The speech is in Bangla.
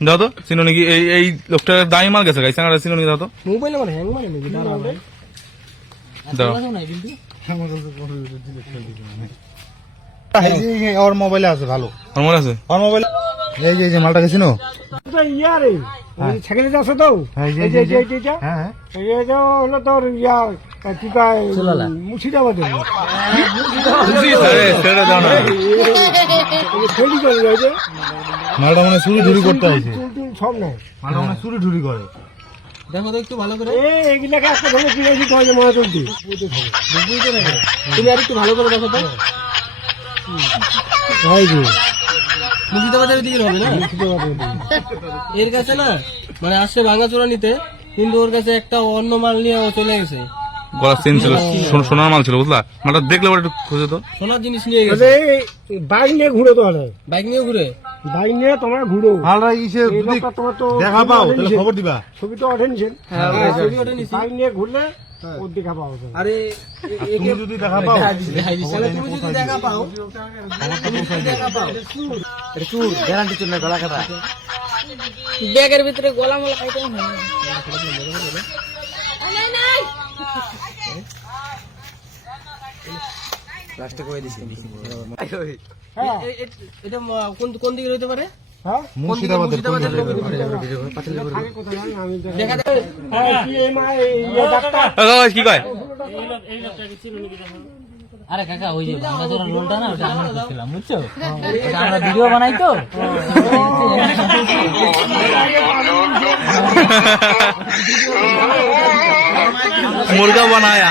দাও তো চিনো নাকি এই লোকটার দামি মাল গেছে গাইছে চিনো নাকি দাও তো মোবাইল আমার হ্যাং মারে নাকি দাও ওর মোবাইলে আছে ভালো আমার মনে আছে ওর মোবাইল এই যে মালটা গেছিল ইয়ারে সেখানে আছে তো হ্যাঁ এটা হলো তোর ইয়া কি কয় মুর্শিদাবাদের ছেড়ে দাও না ঠেলি করে যায় মালটা মানে চুরি ঢুরি করতে হয়েছে চুল সব নেই মালটা মানে চুরি ঢুরি করে দেখো তো একটু ভালো করে এগুলাকে একটা ধরে কিনেছি তো যে মনে তুলতি তুমি আর একটু ভালো করে দেখো তো মুর্শিদাবাদের দিকে হবে না এর কাছে না মানে আসছে ভাঙাচোরা নিতে কিন্তু ওর কাছে একটা অন্য মাল নিয়ে ও চলে গেছে গলা চেন ছিল সোনার মাল ছিল বুঝলা মালটা দেখলে ওটা একটু খুঁজে তো সোনার জিনিস নিয়ে গেছে বাইক নিয়ে ঘুরে তো বাইক নিয়ে ঘুরে বাইক নিয়ে তোমরা ঘুরো মালটা ইসে তোমার তো দেখা পাও তাহলে খবর দিবা ছবি তো ওঠেনি ছবি ওঠেনি বাইক নিয়ে ঘুরলে ওর দেখা পাও আরে তুমি যদি দেখা পাও তুমি যদি দেখা পাও চুর গ্যারান্টি চুর না গলা কাটা ব্যাগের ভিতরে গলা মলা খাইতে হয় লাস্টে কই দিছি এটা কোন দিকে হইতে পারে মুর্শিদাবাদের দেখা যায় কি এই মা এই ডাক্তার কি কয় আরে কাকা ওই যে ভাঙাচোরা রোলটা না ওটা আমি করছিলাম বুঝছো ওটা আমরা ভিডিও বানাই তো মুরগা বানায়া